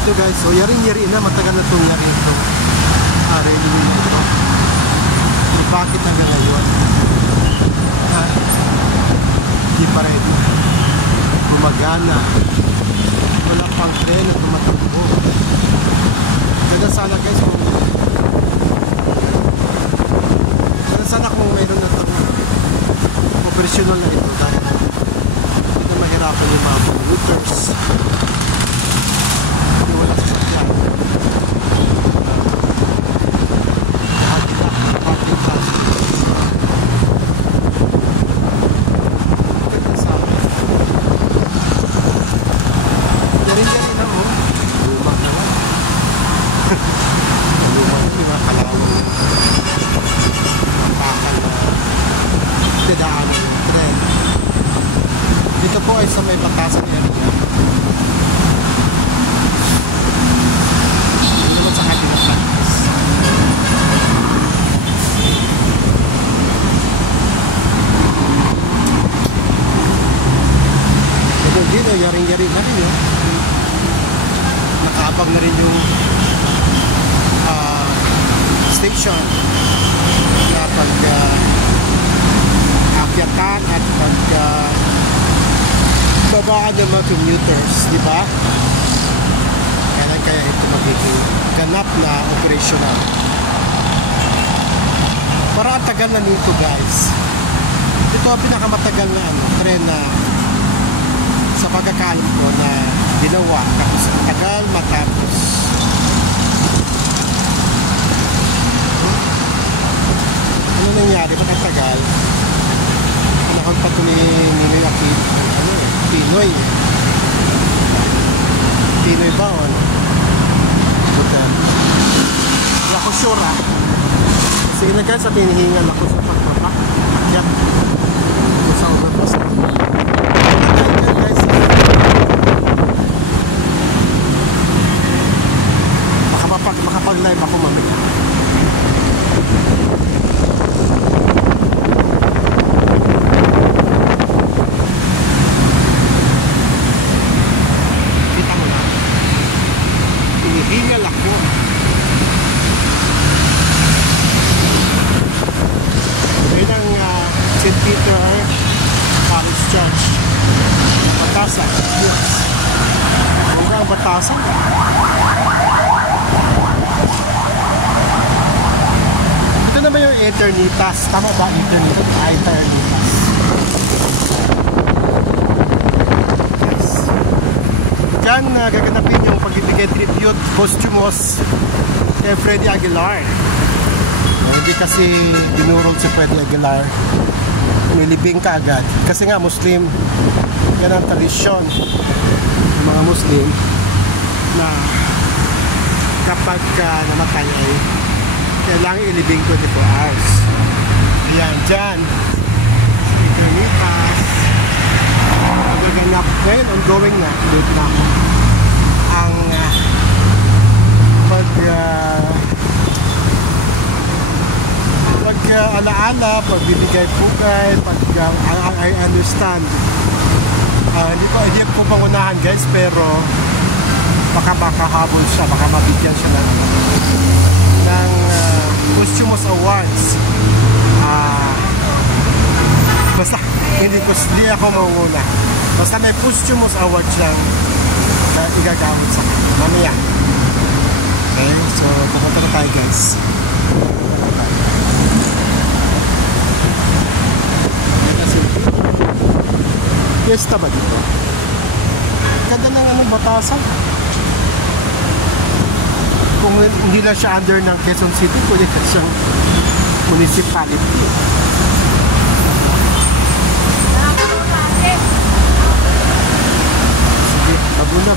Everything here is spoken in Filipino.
Ito guys, so yaring-yari na, matagal na itong yari ito. Railway na ito. So, bakit hanggang ngayon? Hindi pa rin gumagana. Wala pang tren at tumatakbo. Ganda sana guys kung mayroon na itong operational na ito dahil hindi na mahirapan yung mga commuters. Hindi wala sa sakyan. Yarin-yarin na mo. Lumang naman. Lumang yung mga kalawang. Bakal na dadaanan ng tren. Dito po ay sa may batasan niya. Hindi naman sa ating practice. Pero dito, yaring-yari na rin yun. Nakaabang na rin yung station na pag-akyatan at babaan ng mga commuters, di ba? Kaya ito magiging ganap na operational. Para ang tagal na nito guys. Ito ang pinakamatagal na tren na sa pagkakaalam ko na ginawa tapos tagal matapos. Ano nangyari? Bakit tagal? Panahon pa ito ni Ninoy Aquino. Pinoy. Pinoy ba o? Budan. Wala ko sure ah. Kasi na guys, at hinihingal ako sa pagpapak. Akyat. Ito sa overpass. Guys. Makapag-live ako mamaya. Hinihingal ako. Ngayon ang St. Peter Parish Church. Batasan. Yes. Ano ang Batasan? Ito naman yung Eternitas. Tama ba? Eternitas? Eternitas. Diyan gaganapin yung pagbibigay tribute posthumous kay Freddy Aguilar. Hindi kasi binurol si Freddy Aguilar, nilibing ka agad kasi nga Muslim. Yan ang tradisyon ng mga Muslim na kapag namatay ay kailangan ilibing 24 hours. Ayan, dyan Eternitas magaganap ngayon, ongoing na dito na ako ang pag-alaala, pagbibigay pugay, I understand. Hindi ko pangunahan guys, pero baka makahabol siya, baka mabigyan siya ng posthumous awards. Basta hindi ako manguna. Basta may posthumous award siyang igagamit sa kanya mamaya. Okay, so papunta na tayo guys. Fiesta ba dito? Ganda ng Batasan. Kung hindi na siya under ng Quezon City, pwede ka siyang municipality. Sige, bago na.